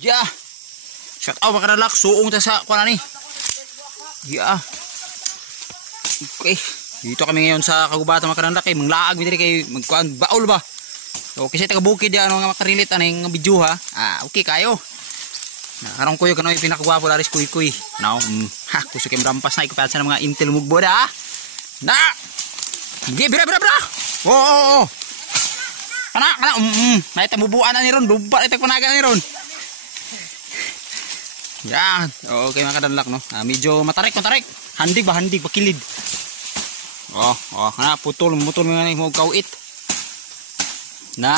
Yeah. Shout out mga kadalak. Suong ta sa kuan ni. Yeah. Okay. Dito kami ngayon sa kagubatan mga kadalak kay manglaag mi diri kay magkuan baul ba. Okay sa taga bukid ya ano nga makarilit aning video ha. Okay kayo. Karong kuyo kanoy pinakagwapo laris kuy-kuy. Now, ha kusukim rampas na ikupat sa mga intel mugbo da. Na. Gi bira. Oh. Kana. May tamubuan na ni ron, duba ite kunaga ni ron. Yan. Okay mga kadalak no. Medyo matarik. Handig bakilid. Oh, kana putol mga ni mo kawit. Na.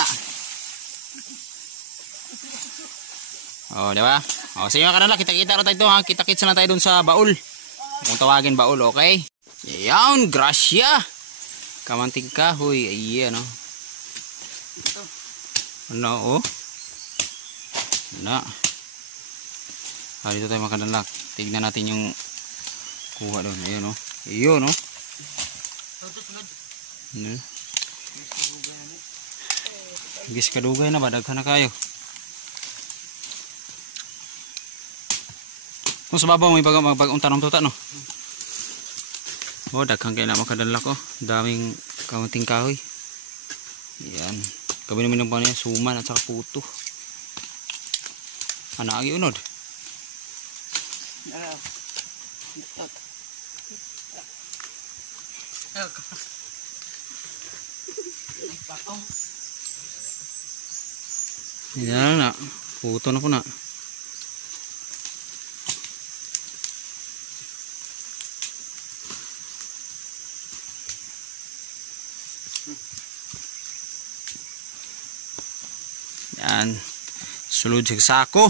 Oh, di ba? Oh, sige mga kadalak, kita-kita na tayo ha. Kita-kits na tayo dun sa baul. Kung tawagin baul, okay? Yan, grasya. Kamanting kahoy. Ayan, no. Ano, oh. Na. Dito tayo mga kadalak. Tignan natin yung kuha doon. Ayun, no. Ayun, no. Gis kadugay na ba? Daghan na kayo. Kung sa babaw may bagong tanong tuta no. Oh, daghang kay na makadalak ko. Daming kaunting kahoy. Yan. Gabi naman ng paniya suman at saka puto. Ana agi unod. Yan na. Puto na po na. Yan. Sulod sa sako.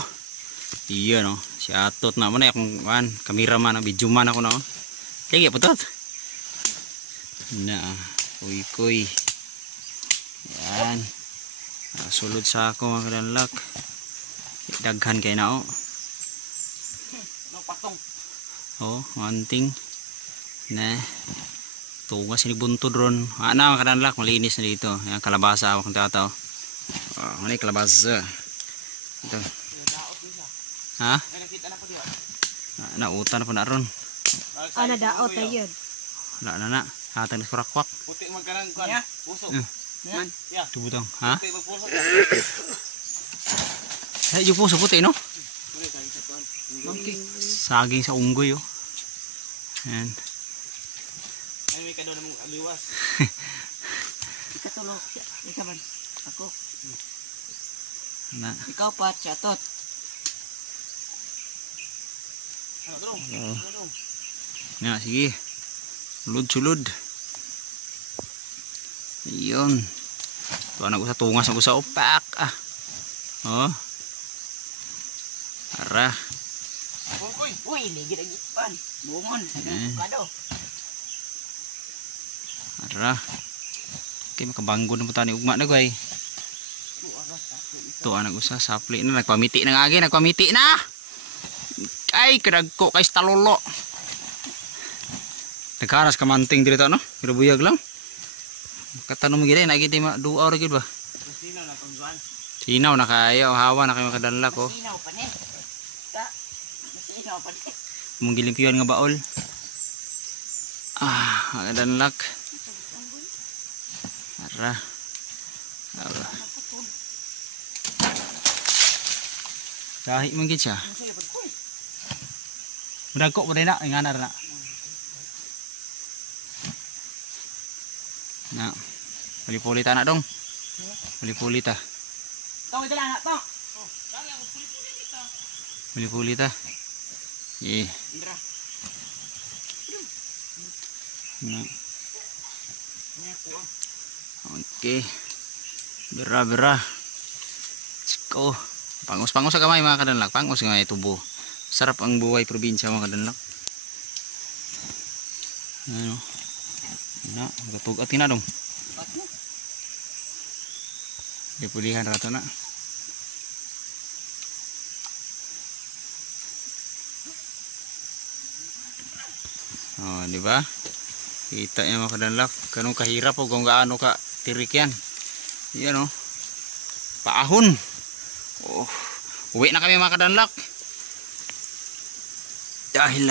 Iya no. Si Atot na mo na akong kameraman na video man ako na. Kaya putot. Na. Kuy. Yan. Sulod sa ako mga kadalak. Daghan kay na oh. Oh, anting. Na. Tunga sinibuntod ron. Na mga kadalak, malinis na dito. Yan kalabasa ako kung tataw. Ano yung kalabasa? Ito. Ha? Nautan na po na ron. Nadaot na yun. Wala na. Hatang na kurakwak. Puti magkanang kuan. Puso. Tubutang. Ha? Ay, yung puso puti no? Saging sa unggoy oh. Ayan. Ay may kadon mong aliwas. Ikatulog siya. Ikaw man. Ako. Na. Ikaw pa, chatot. Na, sige. Sulod. Iyon. Tuwa na ko sa tungas ako sa opak. Oh. Ara. Uy, ligid ang ipan. Bungon. Kado. Ara. Okay, makabanggo na po tayo. Ugma na ko ay. Ito anak usa sapli na nagpamiti na agi nagpamiti na. Ay kadagko kay stalolo. Nagkaras kamanting diri ta no. Pero buyag lang. Katanong mo gid na gid duaw ra gid ba. Sinaw na kayo hawa na kayo makadala ko. Sinaw pa ni. Sinaw pa ni. Mong gilimpiyon nga baol. Danlak. Ara. Kahit man gid siya. Mudagko pa din na, ingana na. Na. Puli-pulita na dong. Puli-pulita. Tong idala na tong. Puli-pulita. Indra. Na. Okay. Bera. Ciko. Pangus sa kamay mga kadalak. Pangus nga tubo. Sarap ang buhay probinsya mga kadalak. Ano? Na, gatug atin na dong. Dipulihan rato na. Oh, di ba? Kita niya mga kadalak. Ganun kahirap o kung gaano ka tirik yan. Yan oh. Paahon. Oh. Uwi na kami mga kadanlak. Dahil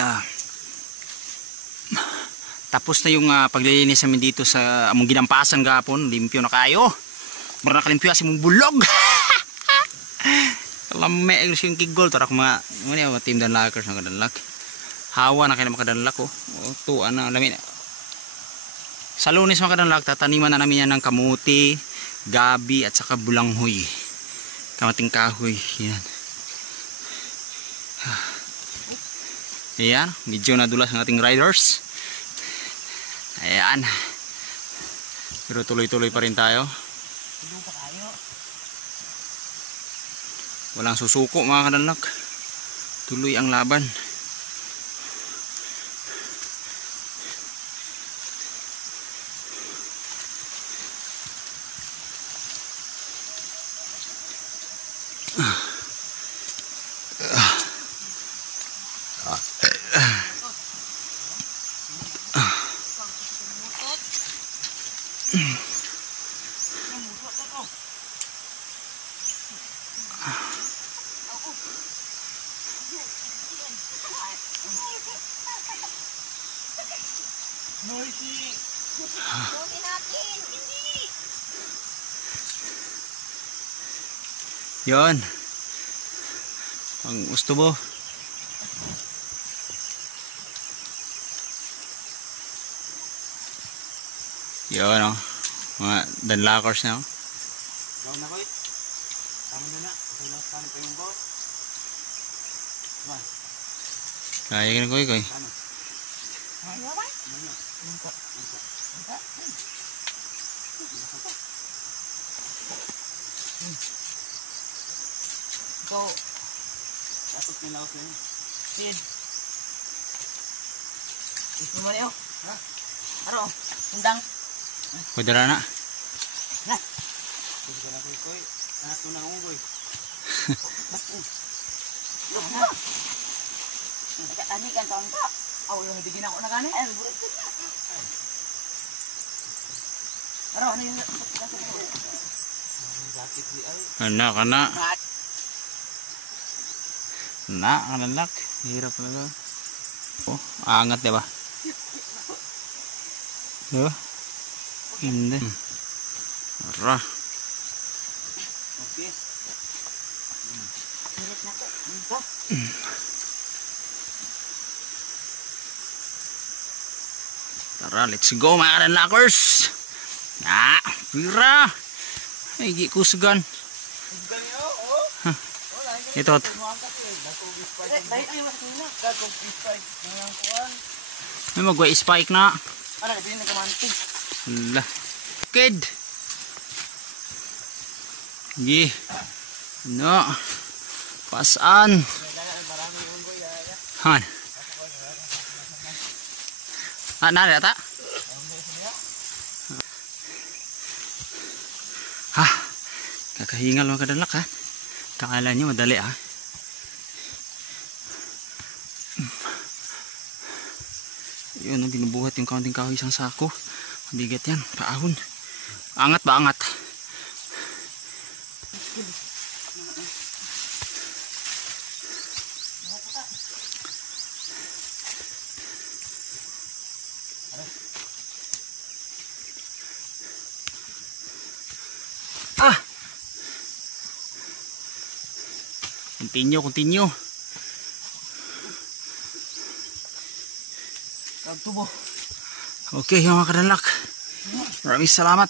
tapos na yung paglilinis namin dito sa among ginampasan gapon. Limpyo na kayo. Mura nakalimpyo kasi mong bulog. Kalame agres yung kigol. Tara kung mga team danlakers mga kadanlak. Hawa na kayo mga kadanlak. Tuan na. Sa Lunes mga kadanlak, tataniman na namin yan ng kamuti, gabi at saka bulanghoy. Kamating kahoy. Yan. Ayan, medyo nadulas ang ating riders. Ayan. Pero tuloy-tuloy pa rin tayo. Walang susuko mga kadanlak. Tuloy ang laban. Yon. Ang gusto mo. Yon o. Mga danlakers na o. Gawin na ko eh. Tama na na. Kasi nasa kanin pa yung boat. Diba? Kaya ka na koy. Ano? Go. Tapos nila ako sa'yo. Sid. Ito mo niyo. Ha? Aro. Undang. Pwede na na. Pwede ka na koy koy. Anak ko na akong koy. Ani kan taon ka. Aw, yung hibigin ako na gani. Ay, burit ko niya. Aro, ano yung Jacket di ay. Kana. Kadanlak. Hirap talaga. Oh, angat diba? Diba? Hindi. Ara. Okay. Tara, let's go mga kadanlakers. Pira. Ay, di kusgan. Ito. May magway spike na. Ano, nabili na kamantig. Hala. Kid. Gi. No. Pasan. Han. Nari ata? Kakahingal mga kadanlak ha. Kakala nyo madali ha. Yun, binubuhat yung kaunting kahoy isang sako. Mabigat yan, paahon. Angat ba angat? Continue. Kagtubo. Okay mga kadanlak. Maraming salamat.